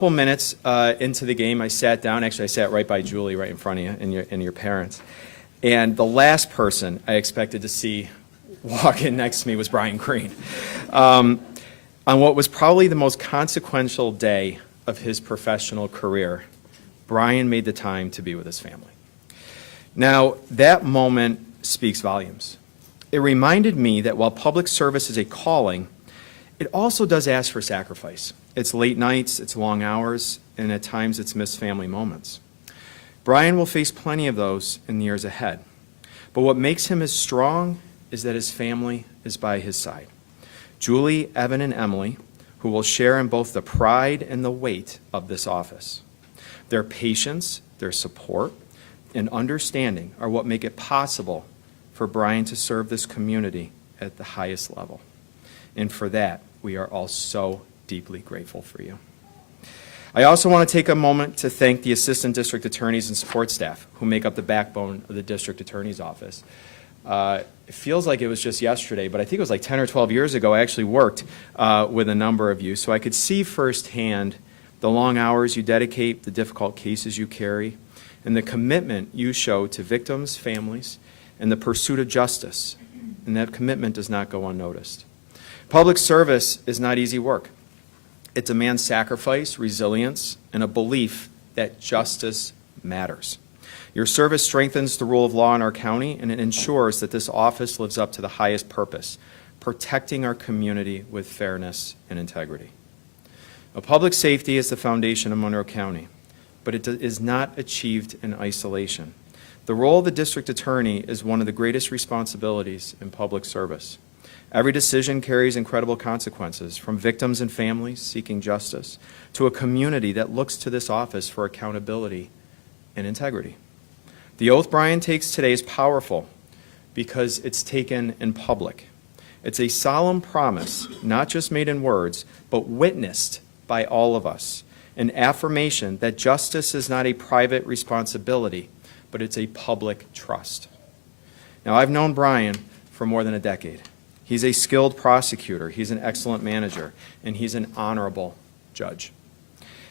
Couple minutes into the game, I sat down. Actually, I sat right by Julie, right in front of you, and your parents. And the last person I expected to see walk in next to me was Brian Green. On what was probably the most consequential day of his professional career, Brian made the time to be with his family. Now, that moment speaks volumes. It reminded me that while public service is a calling, it also does ask for sacrifice. It's late nights, it's long hours, and at times it's missed family moments. Brian will face plenty of those in the years ahead. But what makes him as strong is that his family is by his side. Julie, Evan, and Emily, who will share in both the pride and the weight of this office. Their patience, their support, and understanding are what make it possible for Brian to serve this community at the highest level. And for that, we are all so deeply grateful for you. I also want to take a moment to thank the assistant district attorneys and support staff who make up the backbone of the district attorney's office. It feels like it was just yesterday, but I think it was like 10 or 12 years ago I actually worked with a number of you, so I could see firsthand the long hours you dedicate, the difficult cases you carry, and the commitment you show to victims, families, and the pursuit of justice. And that commitment does not go unnoticed. Public service is not easy work. It demands sacrifice, resilience, and a belief that justice matters. Your service strengthens the rule of law in our county, and it ensures that this office lives up to the highest purpose, protecting our community with fairness and integrity. Now, public safety is the foundation of Monroe County, but it is not achieved in isolation. The role of the district attorney is one of the greatest responsibilities in public service. Every decision carries incredible consequences, from victims and families seeking justice to a community that looks to this office for accountability and integrity. The oath Brian takes today is powerful because it's taken in public. It's a solemn promise, not just made in words, but witnessed by all of us, an affirmation that justice is not a private responsibility, but it's a public trust. Now, I've known Brian for more than a decade. He's a skilled prosecutor, he's an excellent manager, and he's an honorable judge.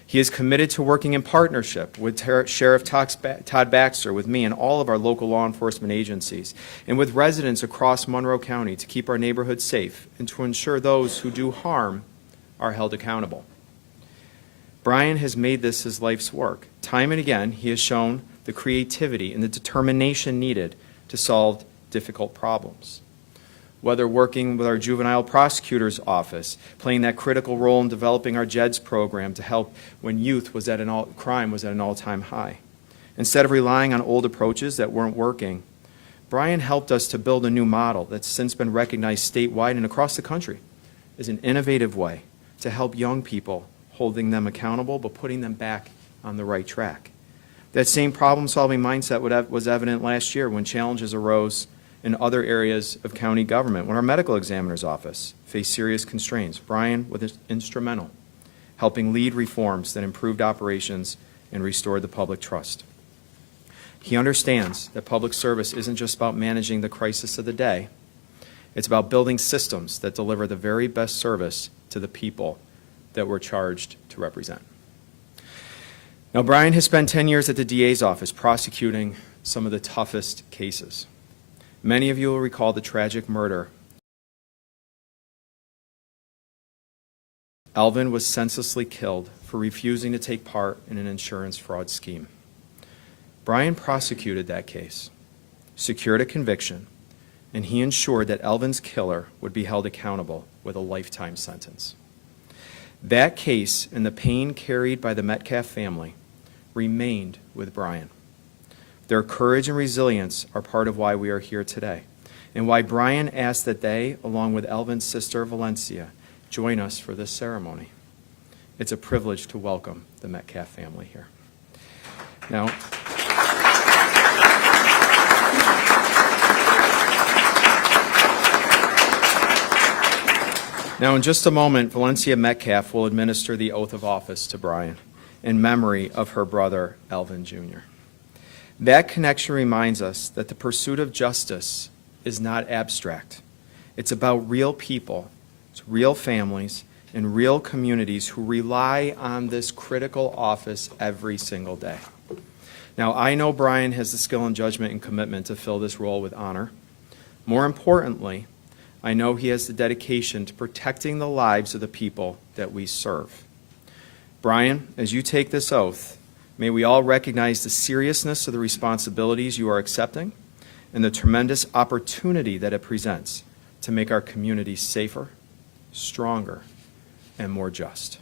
He is committed to working in partnership with Sheriff Todd Baxter, with me, and all of our local law enforcement agencies, and with residents across Monroe County to keep our neighborhoods safe and to ensure those who do harm are held accountable. Brian has made this his life's work. Time and again, he has shown the creativity and the determination needed to solve difficult problems. Whether working with our juvenile prosecutor's office, playing that critical role in developing our JEDS program to help when crime was at an all-time high. Instead of relying on old approaches that weren't working, Brian helped us to build a new model that's since been recognized statewide and across the country as an innovative way to help young people, holding them accountable but putting them back on the right track. That same problem-solving mindset was evident last year when challenges arose in other areas of county government. When our medical examiner's office faced serious constraints, Brian was instrumental, helping lead reforms that improved operations and restored the public trust. He understands that public service isn't just about managing the crisis of the day. It's about building systems that deliver the very best service to the people that we're charged to represent. Now, Brian has spent 10 years at the DA's office prosecuting some of the toughest cases. Many of you will recall the tragic murder. Alvin was senselessly killed for refusing to take part in an insurance fraud scheme. Brian prosecuted that case, secured a conviction, and he ensured that Alvin's killer would be held accountable with a lifetime sentence. That case and the pain carried by the Metcalf family remained with Brian. Their courage and resilience are part of why we are here today, and why Brian asked that they, along with Alvin's sister Valencia, join us for this ceremony. It's a privilege to welcome the Metcalf family here. Now, in just a moment, Valencia Metcalf will administer the oath of office to Brian in memory of her brother, Alvin Jr. That connection reminds us that the pursuit of justice is not abstract. It's about real people, it's real families, in real communities who rely on this critical office every single day. Now, I know Brian has the skill and judgment and commitment to fill this role with honor. More importantly, I know he has the dedication to protecting the lives of the people that we serve. Brian, as you take this oath, may we all recognize the seriousness of the responsibilities you are accepting and the tremendous opportunity that it presents to make our community safer, stronger, and more just.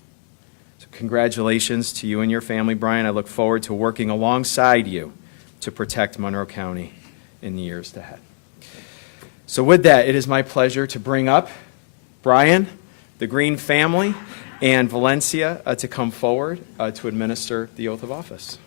So congratulations to you and your family, Brian. I look forward to working alongside you to protect Monroe County in the years ahead. So with that, it is my pleasure to bring up Brian, the Green family, and Valencia to come forward to administer the oath of office.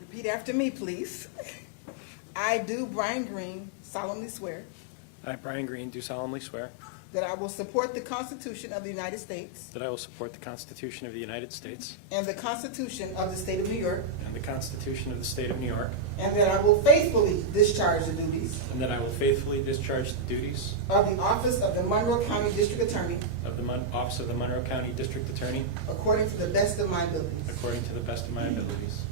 Repeat after me, please. I do, Brian Green, solemnly swear I, Brian Green, do solemnly swear that I will support the Constitution of the United States that I will support the Constitution of the United States and the Constitution of the State of New York, and the Constitution of the State of New York, and that I will faithfully discharge the duties and that I will faithfully discharge the duties of the office of the Monroe County District Attorney of the Office of the Monroe County District Attorney according to the best of my abilities. according to the best of my abilities.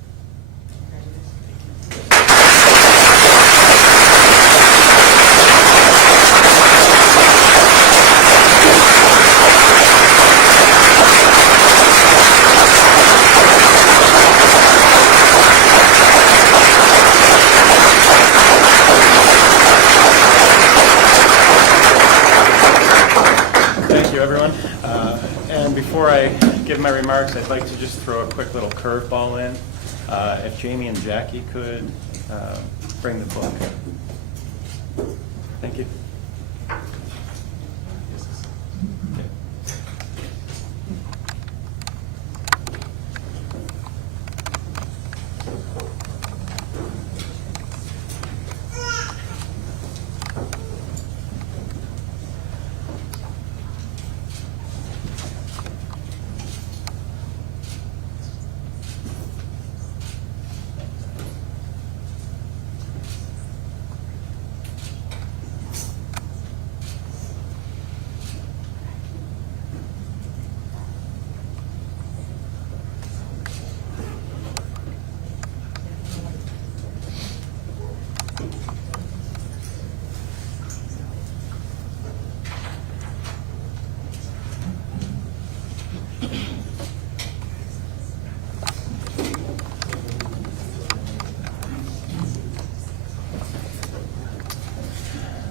Thank you, everyone. And before I give my remarks, I'd like to just throw a quick little curveball in. If Jamie and Jackie could bring the book. Thank you.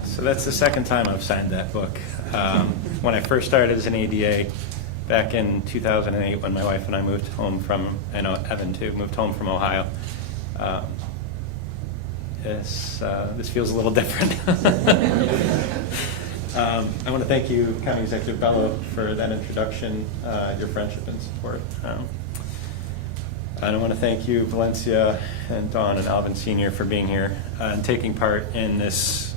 So that's the second time I've signed that book. When I first started as an ADA back in 2008, when my wife and I moved home from, I know Evan too, moved home from Ohio. This feels a little different. I want to thank you, County Executive Bello, for that introduction, your friendship and support. And I want to thank you, Valencia and Dawn and Alvin Sr., for being here and taking part in this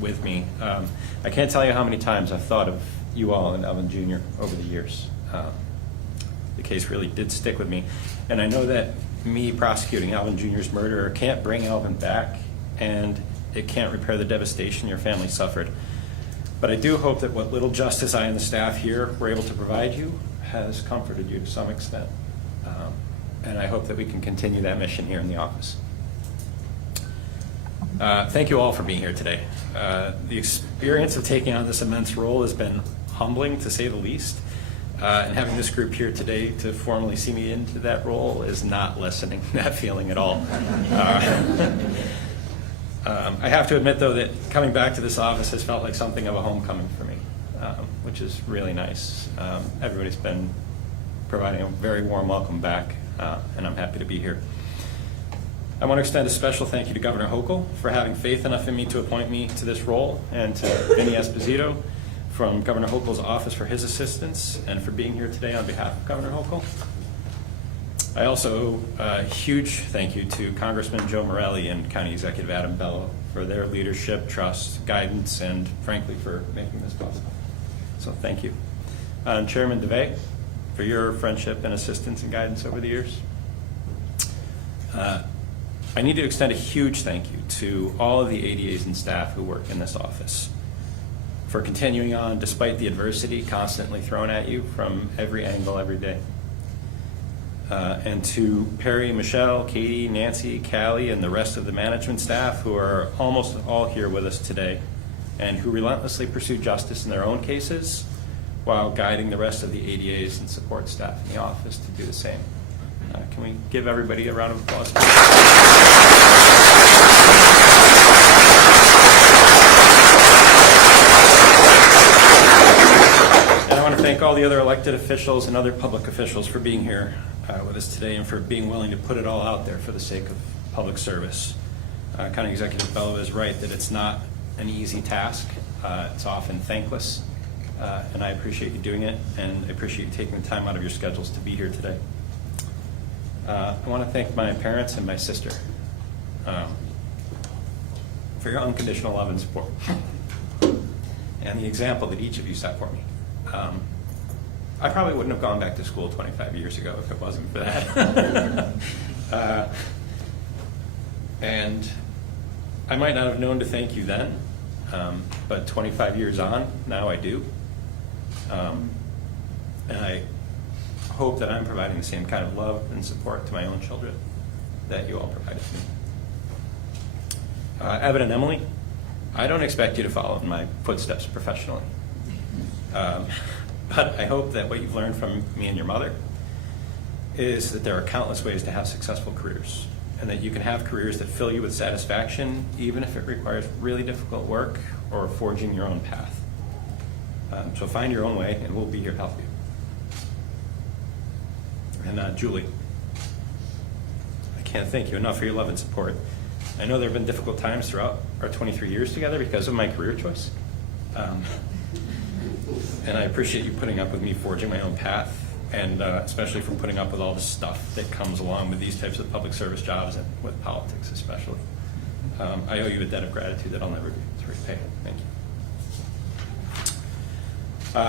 with me. I can't tell you how many times I've thought of you all and Alvin Jr. over the years. The case really did stick with me. And I know that me prosecuting Alvin Jr.'s murderer can't bring Alvin back, and it can't repair the devastation your family suffered. But I do hope that what little justice I and the staff here were able to provide you has comforted you to some extent. And I hope that we can continue that mission here in the office. Thank you all for being here today. The experience of taking on this immense role has been humbling, to say the least. And having this group here today to formally see me into that role is not lessening that feeling at all. I have to admit, though, that coming back to this office has felt like something of a homecoming for me, which is really nice. Everybody's been providing a very warm welcome back, and I'm happy to be here. I want to extend a special thank you to Governor Hochul for having faith enough in me to appoint me to this role, and to Vinny Esposito from Governor Hochul's office for his assistance and for being here today on behalf of Governor Hochul. I also owe a huge thank you to Congressman Joe Morelli and County Executive Adam Bello for their leadership, trust, guidance, and frankly, for making this possible. So thank you. Chairman DeVay, for your friendship and assistance and guidance over the years. I need to extend a huge thank you to all of the ADAs and staff who work in this office for continuing on despite the adversity constantly thrown at you from every angle every day. And to Perry, Michelle, Katie, Nancy, Callie, and the rest of the management staff who are almost all here with us today and who relentlessly pursue justice in their own cases while guiding the rest of the ADAs and support staff in the office to do the same. Can we give everybody a round of applause? And I want to thank all the other elected officials and other public officials for being here with us today and for being willing to put it all out there for the sake of public service. County Executive Bello is right that it's not an easy task. It's often thankless, and I appreciate you doing it, and I appreciate you taking the time out of your schedules to be here today. I want to thank my parents and my sister for your unconditional love and support and the example that each of you set for me. I probably wouldn't have gone back to school 25 years ago if it wasn't for that. And I might not have known to thank you then, but 25 years on, now I do. And I hope that I'm providing the same kind of love and support to my own children that you all provided to me. Evan and Emily, I don't expect you to follow in my footsteps professionally. But I hope that what you've learned from me and your mother is that there are countless ways to have successful careers, and that you can have careers that fill you with satisfaction, even if it requires really difficult work or forging your own path. So find your own way, and we'll be here to help you. And Julie, I can't thank you enough for your love and support. I know there have been difficult times throughout our 23 years together because of my career choice. And I appreciate you putting up with me forging my own path, and especially from putting up with all the stuff that comes along with these types of public service jobs and with politics especially. I owe you a debt of gratitude that I'll never be able to repay. Thank you.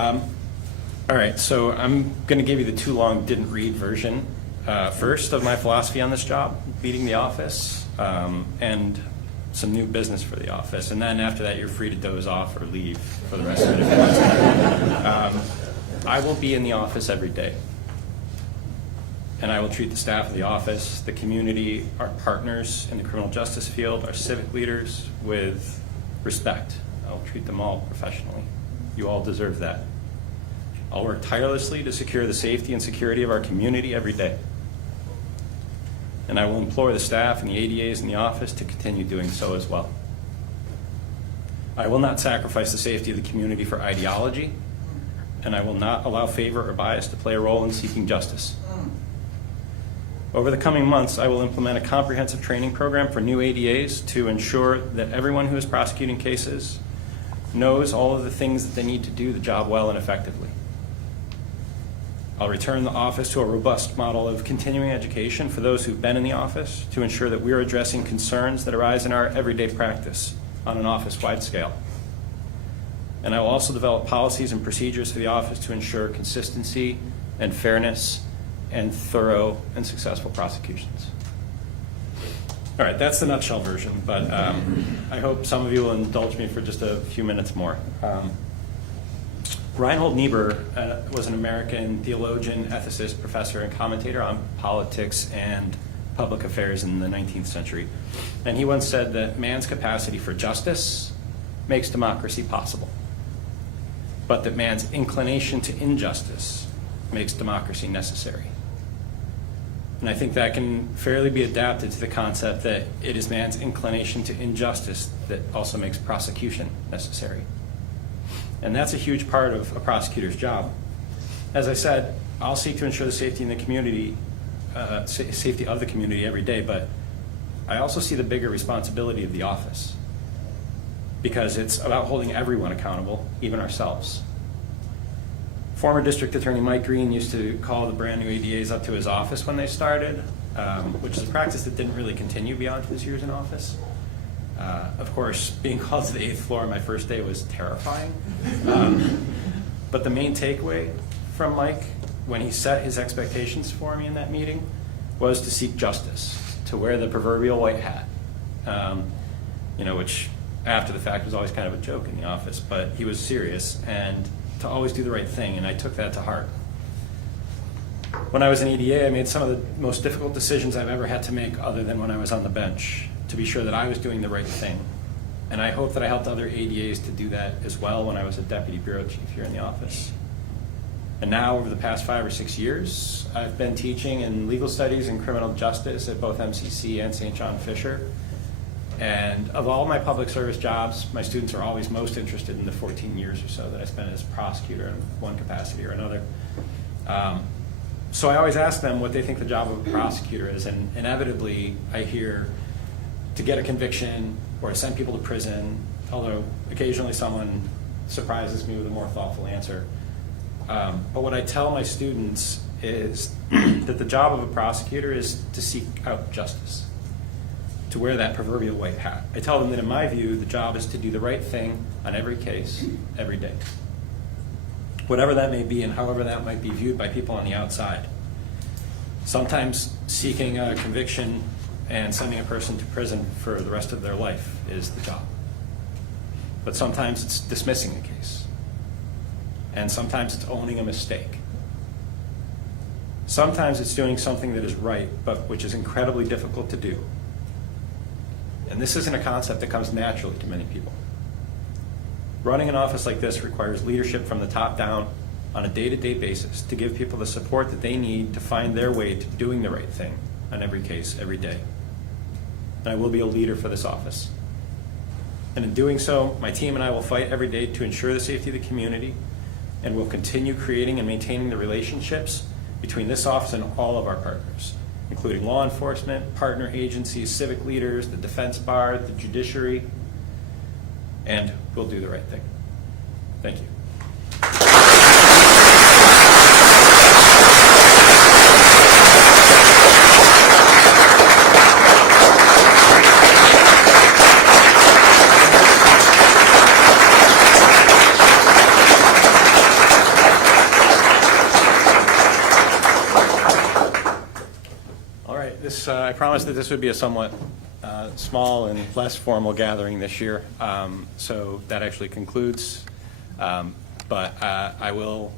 All right, so I'm going to give you the too long didn't read version first of my philosophy on this job, leading the office, and some new business for the office. And then after that, you're free to doze off or leave for the rest of it if you want to. I will be in the office every day. And I will treat the staff of the office, the community, our partners in the criminal justice field, our civic leaders with respect. I will treat them all professionally. You all deserve that. I'll work tirelessly to secure the safety and security of our community every day. And I will implore the staff and the ADAs in the office to continue doing so as well. I will not sacrifice the safety of the community for ideology, and I will not allow favor or bias to play a role in seeking justice. Over the coming months, I will implement a comprehensive training program for new ADAs to ensure that everyone who is prosecuting cases knows all of the things that they need to do the job well and effectively. I'll return the office to a robust model of continuing education for those who've been in the office to ensure that we're addressing concerns that arise in our everyday practice on an office-wide scale. And I will also develop policies and procedures for the office to ensure consistency and fairness and thorough and successful prosecutions. All right, that's the nutshell version, but I hope some of you will indulge me for just a few minutes more. Reinhold Niebuhr was an American theologian, ethicist, professor, and commentator on politics and public affairs in the 19th century. And he once said that man's capacity for justice makes democracy possible, but that man's inclination to injustice makes democracy necessary. And I think that can fairly be adapted to the concept that it is man's inclination to injustice that also makes prosecution necessary. And that's a huge part of a prosecutor's job. As I said, I'll seek to ensure the safety in the community, safety of the community every day, but I also see the bigger responsibility of the office, because it's about holding everyone accountable, even ourselves. Former District Attorney Mike Green used to call the brand new ADAs up to his office when they started, which is a practice that didn't really continue beyond his years in office. Of course, being called to the 8th floor on my first day was terrifying. But the main takeaway from Mike, when he set his expectations for me in that meeting, was to seek justice, to wear the proverbial white hat, which after the fact was always kind of a joke in the office, but he was serious, and to always do the right thing, and I took that to heart. When I was in EDA, I made some of the most difficult decisions I've ever had to make other than when I was on the bench, to be sure that I was doing the right thing. And I hope that I helped other ADAs to do that as well when I was a deputy bureau chief here in the office. And now, over the past 5 or 6 years, I've been teaching in legal studies and criminal justice at both MCC and St. John Fisher. And of all my public service jobs, my students are always most interested in the 14 years or so that I spent as prosecutor in one capacity or another. So I always ask them what they think the job of a prosecutor is, and inevitably I hear to get a conviction or to send people to prison, although occasionally someone surprises me with a more thoughtful answer. But what I tell my students is that the job of a prosecutor is to seek out justice, to wear that proverbial white hat. I tell them that in my view, the job is to do the right thing on every case, every day. Whatever that may be and however that might be viewed by people on the outside. Sometimes seeking a conviction and sending a person to prison for the rest of their life is the job. But sometimes it's dismissing a case. And sometimes it's owning a mistake. Sometimes it's doing something that is right, but which is incredibly difficult to do. And this isn't a concept that comes naturally to many people. Running an office like this requires leadership from the top down on a day-to-day basis to give people the support that they need to find their way to doing the right thing on every case, every day. And I will be a leader for this office. And in doing so, my team and I will fight every day to ensure the safety of the community, and we'll continue creating and maintaining the relationships between this office and all of our partners, including law enforcement, partner agencies, civic leaders, the defense bar, the judiciary, and we'll do the right thing. Thank you. All right, I promised that this would be a somewhat small and less formal gathering this year, so that actually concludes. But I will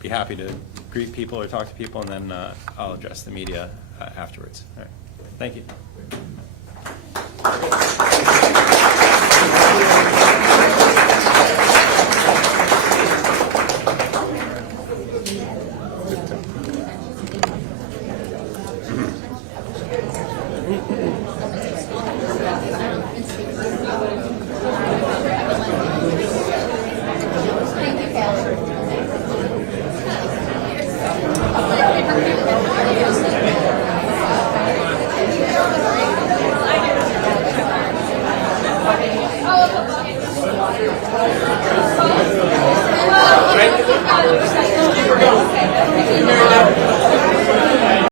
be happy to greet people or talk to people, and then I'll address the media afterwards. All right. Thank you. Right.